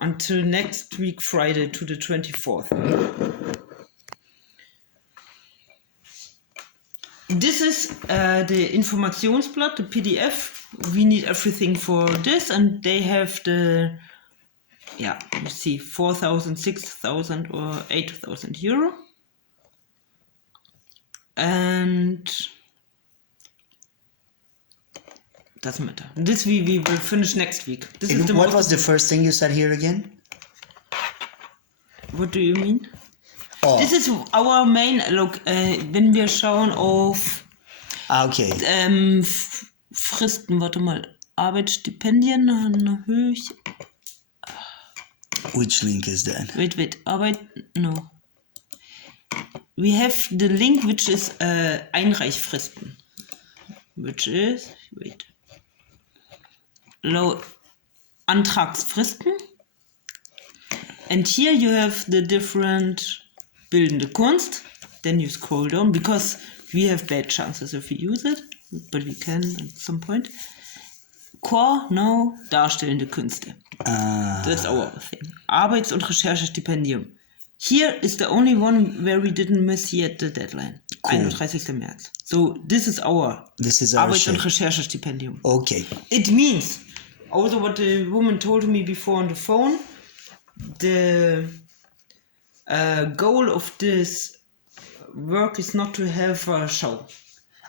until next week, Friday, to the 24th. This is the Informationsblatt, the PDF. We need everything for this, and they have the, you see, 4,000, 6,000 or 8,000 euro. And doesn't matter. This we will finish next week. This is What was the first thing you said here again? What do you mean? Oh, This is our main look. Wenn wir schauen auf okay. Fristen, warte mal, Arbeitsstipendien, dann höre ich. Which link is that? Wait, no. We have the link which is Einreichfristen. Which is, Antragsfristen. And here you have the different Bildende Kunst. Then you scroll down because we have bad chances if we use it, but we can at some point. Core, no, Darstellende Künste. That's our thing. Arbeits- und Recherchestipendium. Here is the only one where we didn't miss yet the deadline. Cool. 31. März. So this is our Arbeits- und Recherchestipendium. Okay. It means, also what the woman told me before on the phone, the goal of this work is not to have a show.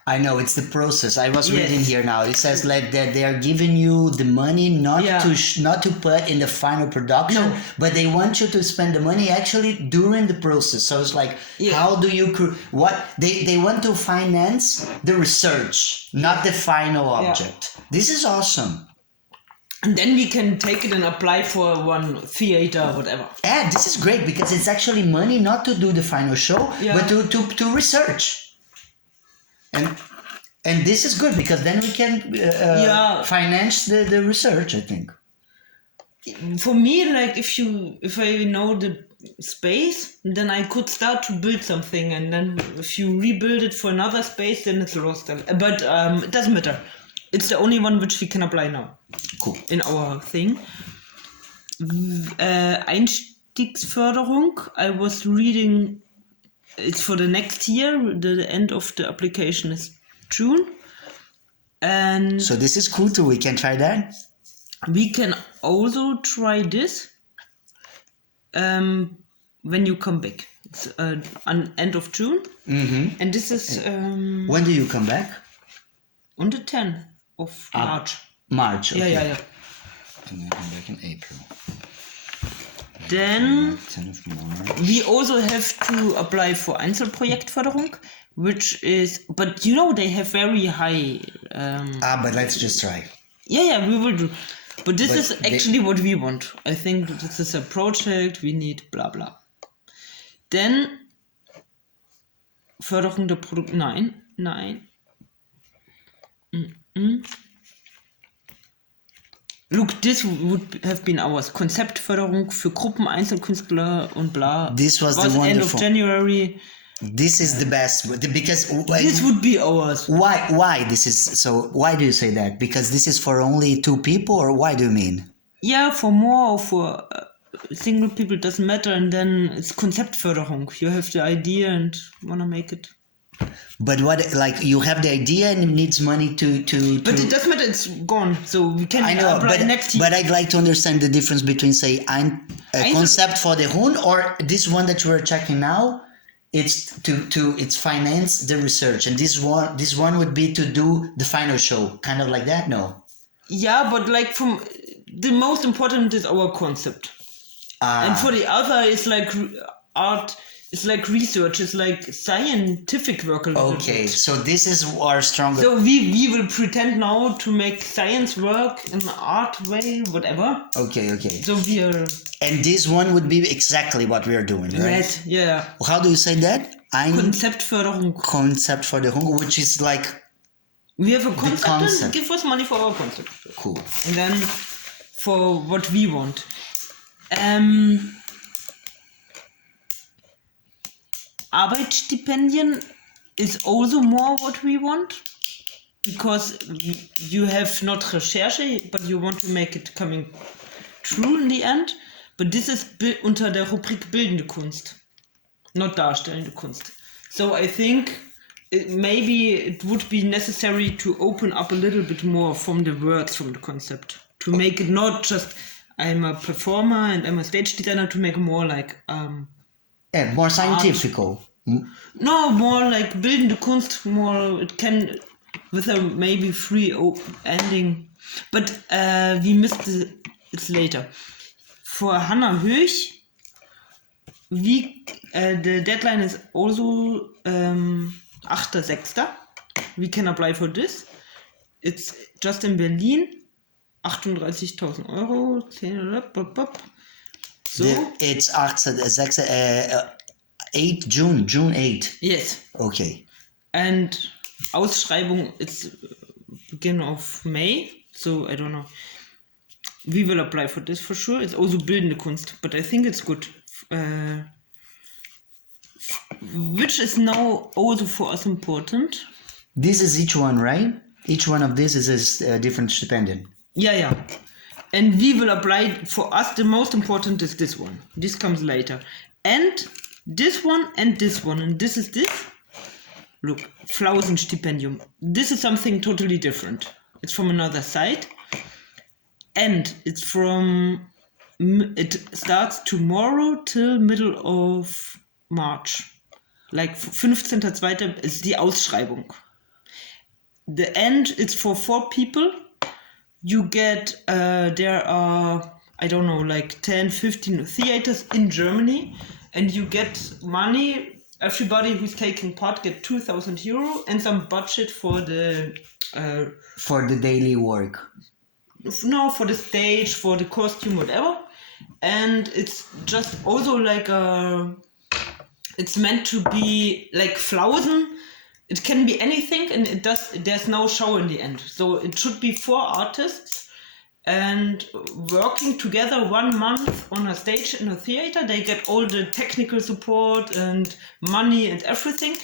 I know, it's the process. I was reading here now. It says like that they are giving you the money not to put in the final production, but they want you to spend the money actually during the process. So it's like, how do you what they want to finance the research, not the final object. This is awesome. And then we can take it and apply for one theater, whatever. Yeah, this is great because it's actually money not to do the final show, but to research. And this is good because then we can finance the research, I think. For me, like if I know the space, then I could start to build something, and then if you rebuild it for another space, then it's lost. But it doesn't matter. It's the only one which we can apply now. Cool. In our thing. Einstiegsförderung. I was reading. It's for the next year. The end of the application is June. And so this is cool too. We can try that. We can also try this when you come back. It's on end of June. Mm-hmm. And this is... when do you come back? On the 10th of March. March, okay. Yeah. And I come back in April. Then 10th of March. We also have to apply for Einzelprojektförderung, which is... But you know, they have very high... but let's just try. Yeah, we will do. But this is actually what we want. I think this is a project, we need blah blah. Then Förderung der Produkt... Nein. Look, this would have been ours. Konzeptförderung für Gruppen, Einzelkünstler und bla. This was the end wonderful. of January. This is the best because This would be ours. Why this is so? Why do you say that? Because this is for only 2 people, or why do you mean? Yeah, for more or for single people doesn't matter, and then it's Konzeptförderung. You have the idea and wanna make it. But what, like, you have the idea and it needs money to But it doesn't matter, it's gone, so we can apply next year. But I'd like to understand the difference between, say, a concept for the Hun or this one that we're checking now. It's it's finance the research, and this one would be to do the final show, kind of like that. No. Yeah, but like from the most important is our concept, and for the other it's like art. It's like research. It's like scientific work. Okay, so this is our stronger. So we will pretend now to make science work in art way, whatever. Okay. So we are. And this one would be exactly what we are doing, right? Yes, yeah. How do you say that? Konzeptförderung. Konzeptförderung, which is like... We have a concept and give us money for our concept. Cool. And then for what we want. Arbeitsstipendien is also more what we want. Because you have not Recherche, but you want to make it coming true in the end. But this is unter der Rubrik Bildende Kunst, not Darstellende Kunst. So I think maybe it would be necessary to open up a little bit more from the words, from the concept, to make it not just I'm a performer and I'm a stage designer, to make more like more scientific. No, more like Bildende Kunst. More it can with a maybe free ending, but we missed it later. For Hannah Höch, the deadline is also 8.6. We can apply for this. It's just in Berlin. 38.000 Euro. So it's 8 June 8. Yes. Okay. And Ausschreibung it's beginning of May. So I don't know. We will apply for this for sure. It's also Bildende Kunst, but I think it's good. Which is now also for us important. This is each one, right? Each one of this is a different stipendium. Yeah. And we will apply. For us, the most important is this one. This comes later. And this one and this one. And this is this. Look, Flausenstipendium. This is something totally different. It's from another side. And it's it starts tomorrow till middle of March. Like 15.2. is die Ausschreibung. The end, it's for 4 people. You get, there are, I don't know, like 10, 15 theaters in Germany. And you get money. Everybody who's taking part get 2,000 euro and some budget for the... for the daily work. No, for the stage, for the costume, whatever. And it's just also like it's meant to be like Flausen. It can be anything, and there's no show in the end. So it should be 4 artists and working together 1 month on a stage in a theater. They get all the technical support and money and everything.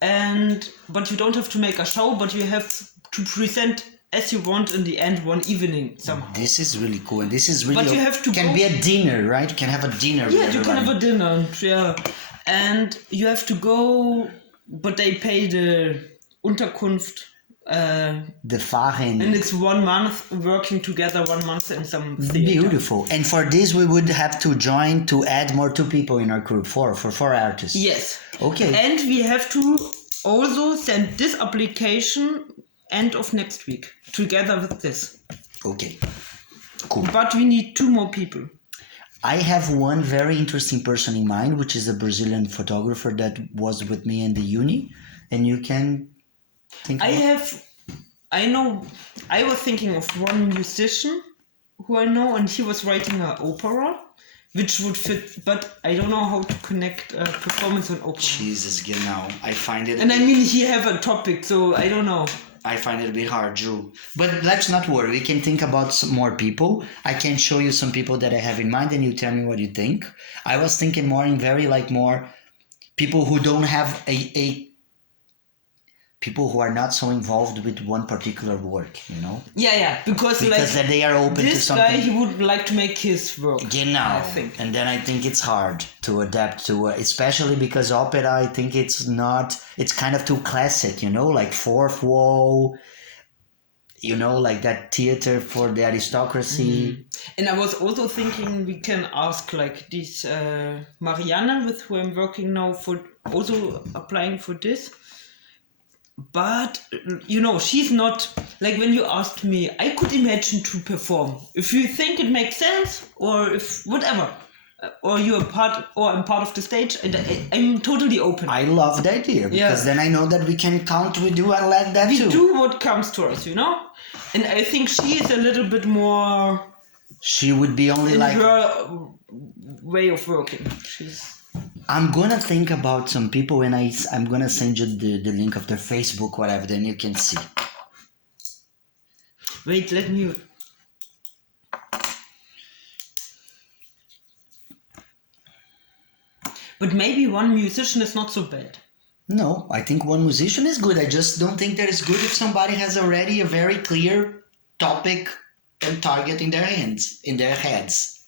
But you don't have to make a show, but you have to present as you want in the end one evening somehow. This is really cool, and this is really. But you have to can be a dinner, right? You can have a dinner. Yeah, you can have a dinner. Yeah, and you have to go, but they pay the Unterkunft. The Fahrring. And it's 1 month working together, 1 month in some theater. Beautiful. And for this, we would have to join to add more 2 people in our group, 4 artists. Yes. Okay. And we have to also send this application end of next week together with this. Okay. Cool. But we need 2 more people. I have one very interesting person in mind, which is a Brazilian photographer that was with me in the uni, and you can think. I was thinking of one musician who I know, and he was writing an opera, which would fit, but I don't know how to connect performance and opera. Jesus, genau. I find it. And I mean, he have a topic, so I don't know. I find it a bit hard, Drew. But let's not worry. We can think about some more people. I can show you some people that I have in mind, and you tell me what you think. I was thinking more in very more people who don't have people who are not so involved with one particular work, you know? Yeah, because then they are open to something. This guy, he would like to make his work. Genau. I think. And then I think it's hard to adapt to, especially because opera, I think it's kind of too classic, you know, like fourth wall, you know, like that theater for the aristocracy. Mm. And I was also thinking we can ask like this Marianne, with who I'm working now, for also applying for this. But, you know, she's not, like when you asked me, I could imagine to perform. If you think it makes sense, or if whatever, or I'm part of the stage, and I'm totally open. I love the idea, because then I know that we can count with you and let that too. We do what comes to us, you know? And I think she is a little bit more... She would be only in like... her way of working. I'm gonna think about some people, and I'm gonna send you the link of their Facebook, whatever, then you can see. Wait, let me... But maybe one musician is not so bad. No, I think one musician is good. I just don't think that it's good if somebody has already a very clear topic and target in their heads.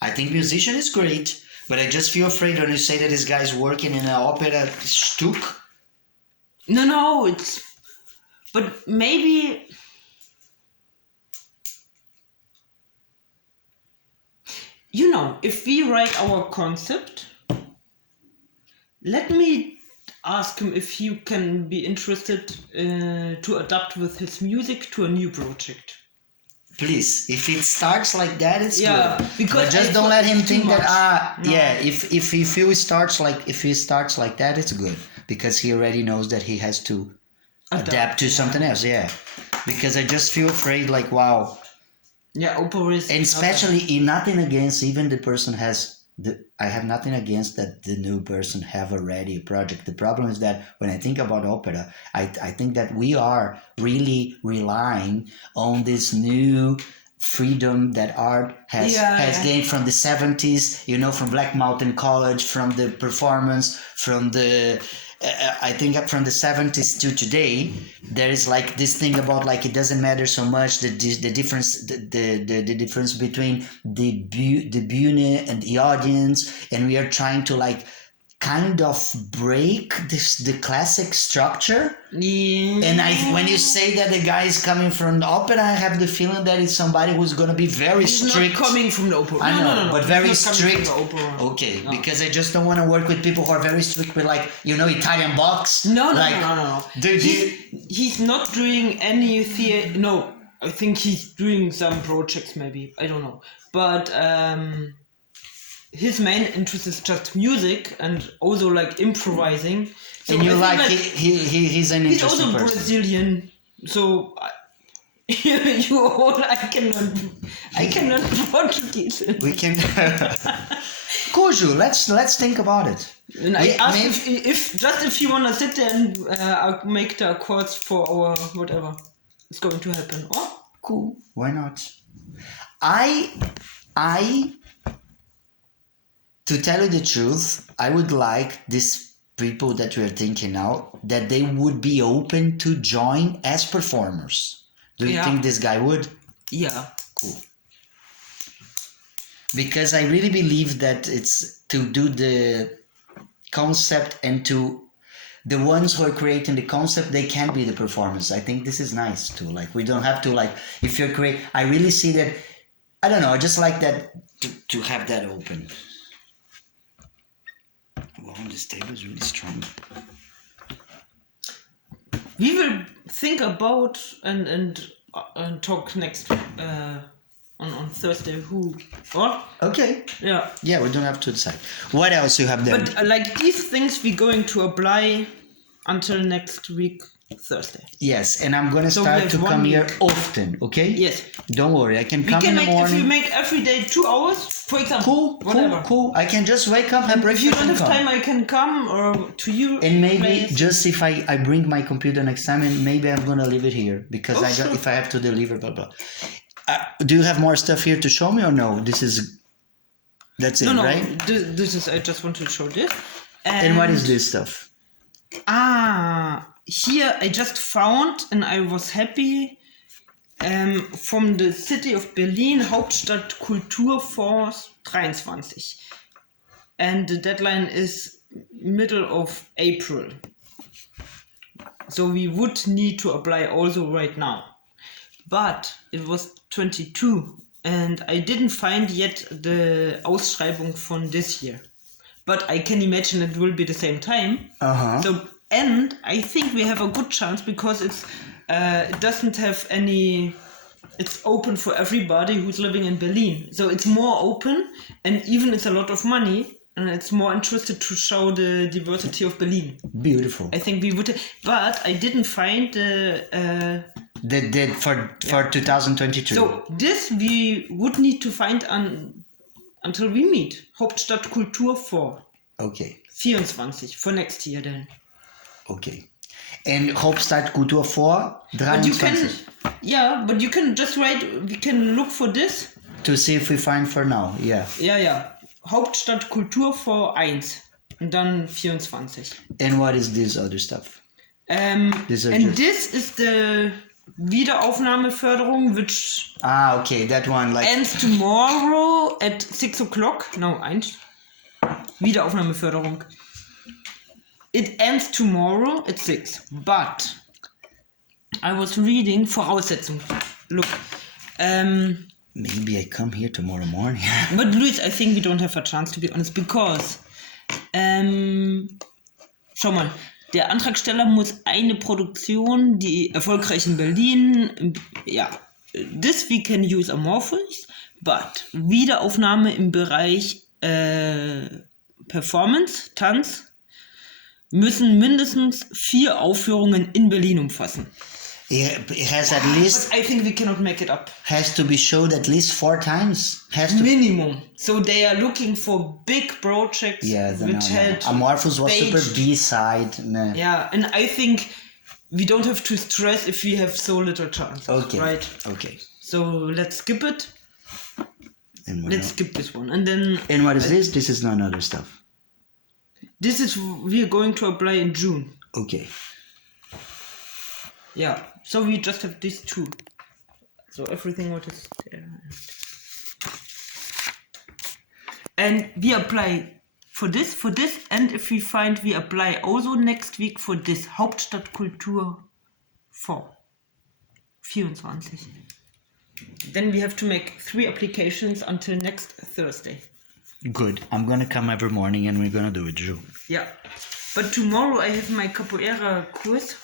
I think musician is great, but I just feel afraid when you say that this guy's working in an opera Stuck. No, it's... But maybe... You know, if we write our concept, let me ask him if he can be interested to adapt with his music to a new project. Please, if it starts like that, it's good. Because but just don't let him think that if he starts like that, it's good, because he already knows that he has to adapt to something else. Yeah, because I just feel afraid, like, wow. Yeah, opera is... And especially, nothing against, even the person has... I have nothing against that the new person have already a project. The problem is that when I think about opera, I think that we are really relying on this new freedom that art has gained from the 70s, from Black Mountain College, from the performance, from the... I think from the 70s to today, there is like this thing about like it doesn't matter so much the difference the difference between the beauty and the audience, and we are trying to like kind of break the classic structure. Yeah. And when you say that the guy is coming from the opera, I have the feeling that it's somebody who's gonna be very strict. Not coming from the opera. I know, no. But very strict. Okay, because I just don't want to work with people who are very strict with, like, Italian box. No. He's not doing any theater. No, I think he's doing some projects, maybe. I don't know, but his main interest is just music and also like improvising. So and he's an interesting he's also person. Brazilian, so I cannot Portuguese. We can. Koju, let's think about it. And I asked if you wanna sit there and make the accords for our whatever is going to happen. Oh, cool. Why not? To tell you the truth, I would like these people that we are thinking now, that they would be open to join as performers. Do you think this guy would? Yeah. Cool. Because I really believe that it's to do the concept, and to the ones who are creating the concept, they can be the performers. I think this is nice too. Like, we don't have to, like, if you're I really see that, I don't know, I just like that to have that open. Wow, this table is really strong. We will think about and talk next on Thursday. Okay. Yeah. Yeah, we don't have to decide. What else you have there? But like these things, we're going to apply until next week, Thursday. Yes, and I'm gonna start to come here often. Okay. Yes. Don't worry, I can come in the morning. If we make every day 2 hours, for example. Cool. I can just wake up, have breakfast, if you don't have time, I can come or to you. And maybe just if I bring my computer next time, and maybe I'm gonna leave it here because if I have to deliver, blah blah. Do you have more stuff here to show me, or no? That's it, right? This is. I just want to show this. And what is this stuff? Here I just found, and I was happy, from the city of Berlin, Hauptstadt Kulturfonds 23. And the deadline is middle of April. So we would need to apply also right now. But it was 22, and I didn't find yet the Ausschreibung von this year. But I can imagine it will be the same time. So, and I think we have a good chance because it doesn't have any... It's open for everybody who's living in Berlin. So it's more open, and even it's a lot of money, and it's more interested to show the diversity of Berlin. Beautiful. I think we would... But I didn't find for 2022. So this we would need to find until we meet. Hauptstadt Kulturfonds. Okay. 24 for next year then. Okay. And Hauptstadt Kulturfonds 23. But you can just write. We can look for this to see if we find for now. Yeah. Hauptstadt Kulturfonds 1 and dann 24. And what is this other stuff? This is the Wiederaufnahmeförderung, which okay, that one, like... ends tomorrow at 6 o'clock. No, 1. Wiederaufnahmeförderung. It ends tomorrow at 6. But I was reading Voraussetzung. Look. Maybe I come here tomorrow morning. But Luis, I think we don't have a chance, to be honest, because schau mal, der Antragsteller muss eine Produktion, die erfolgreich in Berlin, this we can use Amorphous, but Wiederaufnahme im Bereich Performance, Tanz, müssen mindestens 4 Aufführungen in Berlin umfassen. It has at least... But I think we cannot make it up. Has to be showed at least 4 times. Minimum. So they are looking for big projects which had... Amorphous was staged. super B-side. No. Yeah, and I think we don't have to stress if we have so little chance. Okay. Right? Okay. So let's skip it. And Let's skip this one. And then... And what is this? This is none other stuff. This is... We are going to apply in June. Okay. Yeah. So we just have these 2. So everything what is there. And we apply for this, and if we find we apply also next week for this Hauptstadtkultur 4. 24. Then we have to make 3 applications until next Thursday. Good. I'm gonna come every morning and we're gonna do it, June. Yeah. But tomorrow I have my Capoeira course.